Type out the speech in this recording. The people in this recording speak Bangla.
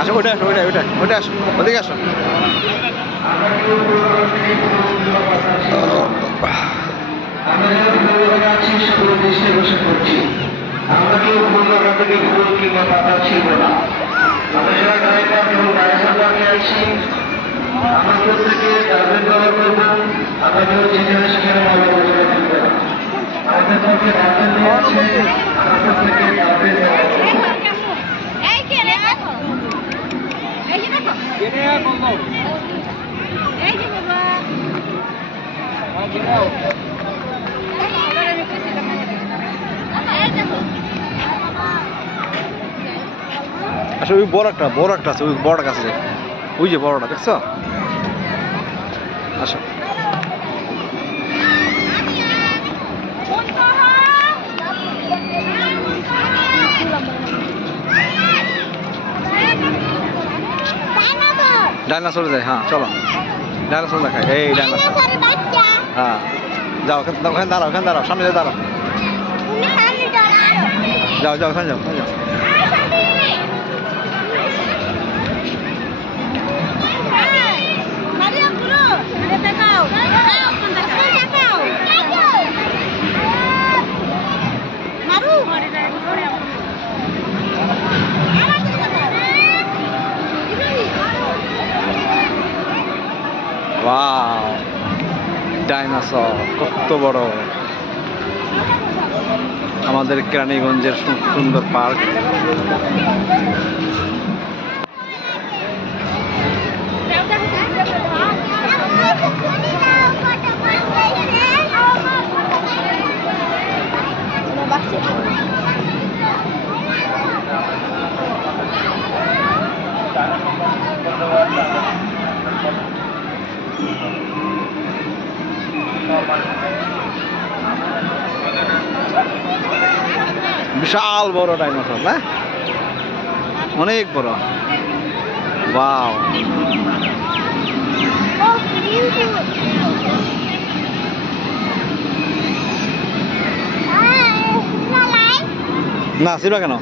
আসো ওটা আসো ওটা আসো ওদিকে আসো। আমরা কেউ ফুল বাগা থেকে ফুল কিংবা পাতা ছিল না। আমরা যারা গায়িকা এবং গায়িকাকে আছি, আমরা প্রত্যেকে তাদের দোয়া করবো। আমরা কেউ যেখানে সেখানে আমাদের পক্ষে গার্জেন নিয়ে আছে, আমরা প্রত্যেকে তাদের দোয়া করবো। আসলে ওই বড় একটা আছে, ওই বড়টা কাছে ওই যে বড়টা দেখছো। আসো ডাইনোসরে যাই। হ্যাঁ চলো ডাইনোসর দেখাই। এই ডাইনোসর। হ্যাঁ যাও ওখানে দাঁড়াও সামনে দাঁড়াও। যাও ওখানে যাও ওয়াও ডাইনোসর কত বড়। আমাদের কেরানীগঞ্জের সুন্দর পার্ক। বিশাল বড় ডাইনোসর না, অনেক বড়। ওয়াও না ছিড়বা কেন?